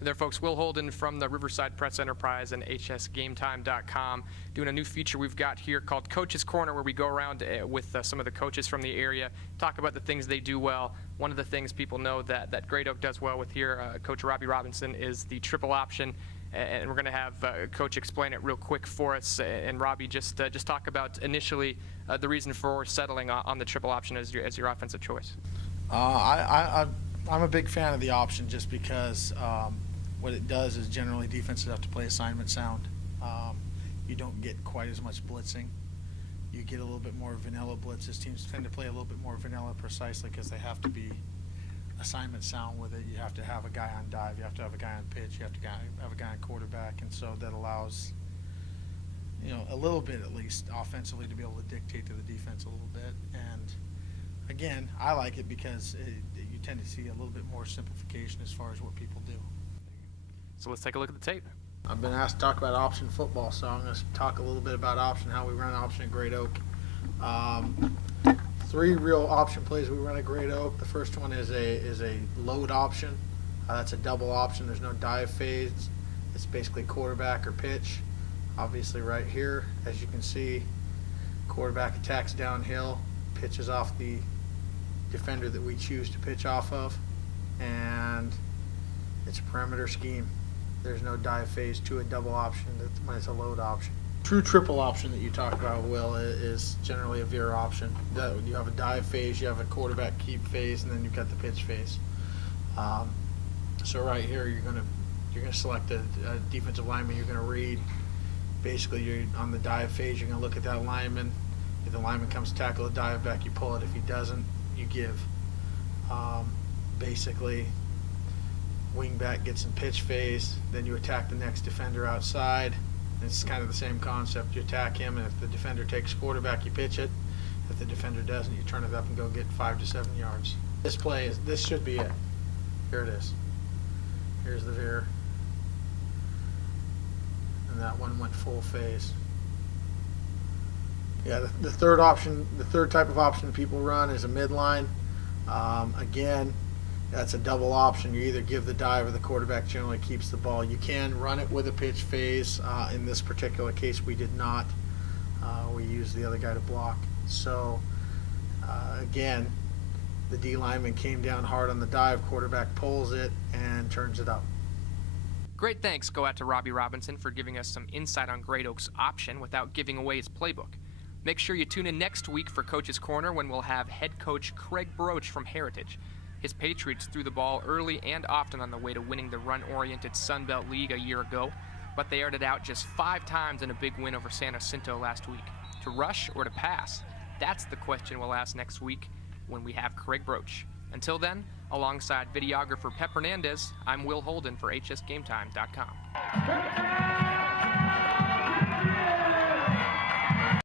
There, folks, Will Holden from the Riverside Press Enterprise and HSGameTime.com doing a new feature we've got here called Coach's Corner, where we go around with some of the coaches from the area, talk about the things they do well. One of the things people know that Great Oak does well with here, Coach Robbie Robinson, is the triple option. And we're going to have Coach explain it real quick for us. And Robbie, just talk about initially the reason for settling on the triple option as your offensive choice. I'm a big fan of the option just because what it does is generally defenses have to play assignment sound. You don't get quite as much blitzing. You get a little bit more vanilla blitzes. Teams tend to play a little bit more vanilla precisely because they have to be assignment sound with it. You have to have a guy on dive. You have to have a guy on pitch. You have to have a guy on quarterback. And so that allows, a little bit at least offensively to be able to dictate to the defense a little bit. And again, I like it because you tend to see a little bit more simplification as far as what people do. So let's take a look at the tape. I've been asked to talk about option football, so I'm going to talk a little bit about option, how we run option at Great Oak. 3 real option plays we run at Great Oak. The first one is a load option. That's a double option. There's no dive phase. It's basically quarterback or pitch. Obviously right here, as you can see, quarterback attacks downhill, pitches off the defender that we choose to pitch off of, and it's a perimeter scheme. There's no dive phase to a double option when it's a load option. True triple option that you talk about, Will, is generally a veer option. You have a dive phase, you have a quarterback keep phase, and then you've got the pitch phase. So right here, you're gonna select a defensive lineman. You're gonna read. Basically, you're on the dive phase. You're gonna look at that lineman. If the lineman comes to tackle the dive back, you pull it. If he doesn't, you give. Basically, wingback gets in pitch phase. Then you attack the next defender outside. It's kind of the same concept. You attack him, and if the defender takes quarterback, you pitch it. If the defender doesn't, you turn it up and go get 5 to 7 yards. This should be it. Here it is. Here's the veer. And that one went full phase. Yeah, the third option, the third type of option people run is a midline. Again, that's a double option. You either give the dive or the quarterback generally keeps the ball. You can run it with a pitch phase. In this particular case, we did not. We used the other guy to block. So, again, the D lineman came down hard on the dive. Quarterback pulls it and turns it up. Great thanks go out to Robbie Robinson for giving us some insight on Great Oak's option without giving away his playbook. Make sure you tune in next week for Coach's Corner when we'll have head coach Craig Broach from Heritage. His Patriots threw the ball early and often on the way to winning the run-oriented Sun Belt League a year ago, but they aired it out just 5 times in a big win over San Jacinto last week. To rush or to pass? That's the question we'll ask next week when we have Craig Broach. Until then, alongside videographer Pep Hernandez, I'm Will Holden for HSGameTime.com.